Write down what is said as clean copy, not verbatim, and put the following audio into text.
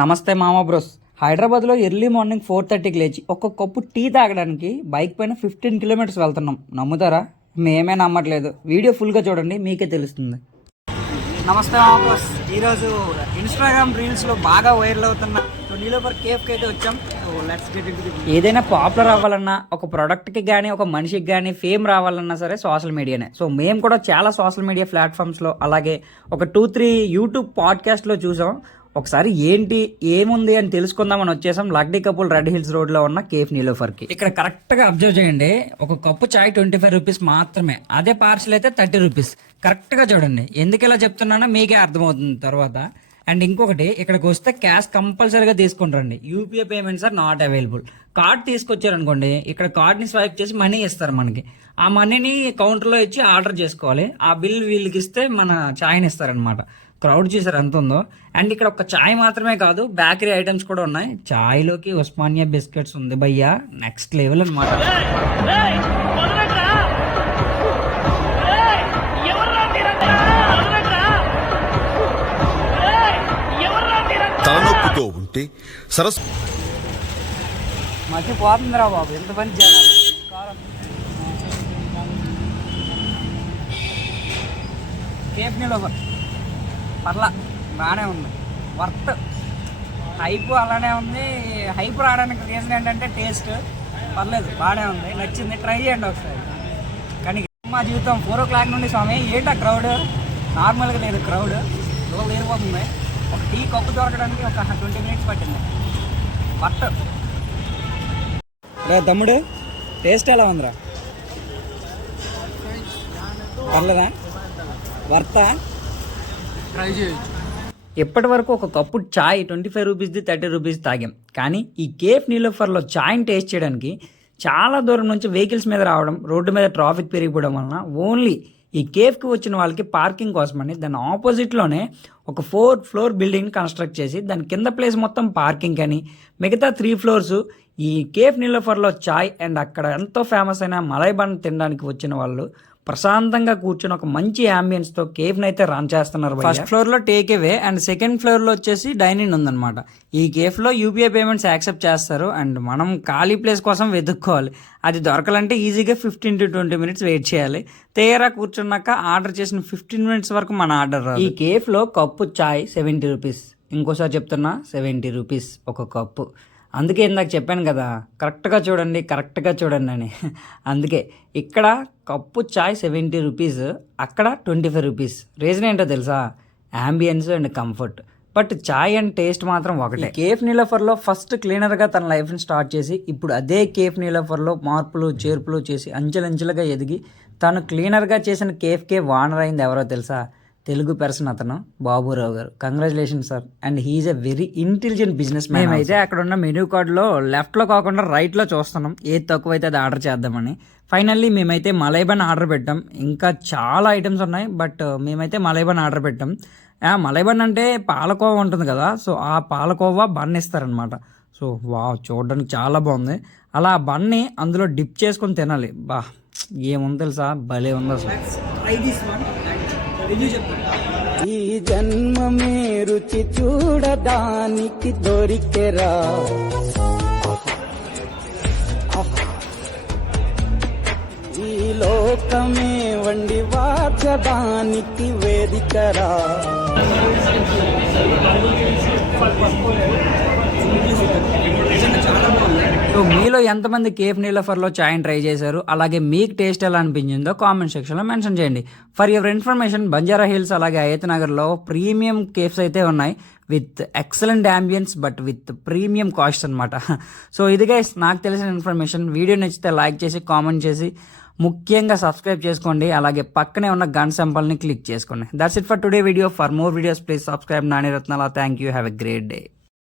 నమస్తే మామ బ్రోస్. హైదరాబాద్లో ఎర్లీ మార్నింగ్ 4:30కి లేచి ఒక కప్పు టీ తాగడానికి బైక్ పైన 15 కిలోమీటర్స్ వెళ్తున్నాం. నమ్ముతారా? మేమే నమ్మట్లేదు. వీడియో ఫుల్గా చూడండి, మీకే తెలుస్తుంది. నమస్తే మామ బ్రోస్. ఈరోజు ఇన్స్టాగ్రామ్ రీల్స్లో బాగా వైరల్ అవుతున్న నీలోఫర్ కేఫ్కి అయితే వచ్చాం. ఏదైనా పాపులర్ అవ్వాలన్నా, ఒక ప్రోడక్ట్కి కానీ ఒక మనిషికి కానీ ఫేమ్ రావాలన్నా సరే సోషల్ మీడియానే. సో మేము కూడా చాలా సోషల్ మీడియా ప్లాట్ఫామ్స్లో, అలాగే ఒక 2-3 యూట్యూబ్ పాడ్కాస్ట్లో చూసాం. ఒకసారి ఏంటి ఏముంది అని తెలుసుకుందామని వచ్చేసాం. లక్డీ కపుల్ రెడ్ హిల్స్ రోడ్లో ఉన్న కేఫ్ నీలోఫర్కి. ఇక్కడ కరెక్ట్గా అబ్జర్వ్ చేయండి, ఒక కప్పు చాయ్ 25 రూపీస్ మాత్రమే. అదే పార్సల్ అయితే 30 రూపీస్. కరెక్ట్గా చూడండి. ఎందుకు ఇలా చెప్తున్నానో మీకే అర్థమవుతుంది తర్వాత. అండ్ ఇంకొకటి, ఇక్కడికి వస్తే క్యాష్ కంపల్సరీగా తీసుకుంటారండి. UPI payments are not available. Card తీసుకొచ్చారనుకోండి, ఇక్కడ కార్డ్ని స్వైప్ చేసి మనీ ఇస్తారు మనకి. ఆ మనీని కౌంటర్లో ఇచ్చి ఆర్డర్ చేసుకోవాలి. ఆ బిల్ వీళ్ళకి ఇస్తే మన ఛాయ్ని ఇస్తారనమాట. క్రౌడ్ చూసారు ఎంత ఉందో. అండ్ ఇక్కడ ఒక చాయ్ మాత్రమే కాదు, బేకరీ ఐటమ్స్ కూడా ఉన్నాయి. చాయ్లోకి ఉస్మానియా బిస్కెట్స్ ఉంది భయ్యా, నెక్స్ట్ లెవెల్ అనమాట. తలనొప్పితో ఉంటే మర్చిపోతుందిరా బాబు, ఎంత పని చేయాలి. కేఫ్ నీలోఫర్ పర్లా బాగానే ఉంది, వర్త్. హైప్ అలానే ఉంది. హైప్ రావడానికి రీజన్ ఏంటంటే టేస్ట్ పర్లేదు, బాగానే ఉంది, నచ్చింది. ట్రై చేయండి ఒకసారి. కానీ మా జీవితం 4 o'clock నుండి స్వామి ఏంటి ఆ క్రౌడ్, నార్మల్గా లేదు క్రౌడ్. రోజు ఏరిపోతుంది. ఒక టీ కప్పు దొరకడానికి ఒక 20 minutes పట్టింది. వర్త్. రే తమ్ముడు, టేస్ట్ ఎలా ఉందిరా? పర్లేదా? వర్తా? ఎప్పటి వరకు ఒక కప్పు చాయ్ 25 రూపీస్ది 30 రూపీస్ తాగాం. కానీ ఈ కేఫ్ నీలోఫర్లో చాయ్ని టేస్ట్ చేయడానికి చాలా దూరం నుంచి వెహికల్స్ మీద రావడం, రోడ్డు మీద ట్రాఫిక్ పెరిగిపోవడం వలన ఓన్లీ ఈ కేఫ్కి వచ్చిన వాళ్ళకి పార్కింగ్ కోసమని దాని ఆపోజిట్లోనే ఒక 4 floor బిల్డింగ్ కన్స్ట్రక్ట్ చేసి దాని కింద ప్లేస్ మొత్తం పార్కింగ్ అని, మిగతా 3 floors ఈ కేఫ్ నీలోఫర్లో చాయ్ అండ్ అక్కడ ఎంతో ఫేమస్ అయిన మలై బన్ తినడానికి వచ్చిన వాళ్ళు ప్రశాంతంగా కూర్చొని ఒక మంచి అంబియన్స్తో కేఫ్ని అయితే రన్ చేస్తున్నారు. ఫస్ట్ ఫ్లోర్లో టేక్ అవే అండ్ సెకండ్ ఫ్లోర్లో వచ్చేసి డైనింగ్ ఉందన్నమాట. ఈ కేఫ్లో యూపీఐ పేమెంట్స్ యాక్సెప్ట్ చేస్తారు. అండ్ మనం ఖాళీ ప్లేస్ కోసం వెతుక్కోవాలి. అది దొరకాలంటే ఈజీగా 15 to 20 minutes వెయిట్ చేయాలి. తేరా కూర్చున్నాక ఆర్డర్ చేసిన 15 minutes వరకు మన ఆర్డర్. ఈ కేఫ్లో కప్పు చాయ్ 70 రూపీస్. ఇంకోసారి చెప్తున్నా, 70 రూపీస్ ఒక కప్పు. అందుకే ఇందాక చెప్పాను కదా, కరెక్ట్గా చూడండి అని. అందుకే ఇక్కడ కప్పు చాయ్ 70 రూపీస్, అక్కడ 25 రూపీస్. రీజన్ ఏంటో తెలుసా? Ambience and comfort. But chai and taste మాత్రం ఒకటే. కేఫ్ నీలోఫర్లో ఫస్ట్ క్లీనర్గా తన లైఫ్ని స్టార్ట్ చేసి ఇప్పుడు అదే కేఫ్ నీలోఫర్లో మార్పులు చేర్పులు చేసి అంచెలంచెలుగా ఎదిగి తను క్లీనర్గా చేసిన కేఫ్కే ఓనర్ అయింది ఎవరో తెలుసా? తెలుగు పర్సన్ అతను, బాబురావు గారు. Congratulation sir. And he is a very intelligent business man. మేమైతే అక్కడ ఉన్న మెనూ కార్డ్లో లెఫ్ట్లో కాకుండా రైట్లో చూస్తున్నాం, ఏది తక్కువైతే అది ఆర్డర్ చేద్దామని. ఫైనల్లీ మేమైతే మలై బన్ ఆర్డర్ పెట్టాం. ఇంకా చాలా ఐటమ్స్ ఉన్నాయి, బట్ మేమైతే మలై బన్ ఆర్డర్ పెట్టాం. మలై బన్ అంటే పాలకోవా ఉంటుంది కదా, సో ఆ పాలకోవా బన్ ఇస్తారనమాట. సో చూడడానికి చాలా బాగుంది. అలా ఆ బన్ని అందులో డిప్ చేసుకొని తినాలి. బా ఏముంది తెలుసా, భలే ఉంది అసలు. ఈ జన్మమే రుచి చూడడానికి దొరికెరా, ఈ లోకమే వండి వాచడానికి వేదికరా. సో మీలో ఎంతమంది కేఫ్ నీలోఫర్లో చాయ్ని ట్రై చేశారు, అలాగే మీకు టేస్ట్ ఎలా అనిపించిందో కామెంట్ సెక్షన్లో మెన్షన్ చేయండి. For your information, Banjara hills అలాగే హయత్ నగర్లో ప్రీమియం కేఫ్స్ అయితే ఉన్నాయి with excellent ambience but with premium cost అనమాట. సో ఇది గైస్ నాకు తెలిసిన ఇన్ఫర్మేషన్. వీడియో నచ్చితే లైక్ చేసి కామెంట్ చేసి ముఖ్యంగా సబ్స్క్రైబ్ చేసుకోండి. అలాగే పక్కనే ఉన్న గన్ సింబల్ని క్లిక్ చేసుకోండి. That's it for today video. For more videos please subscribe Nani Ratnala. Thank you. Have a great day.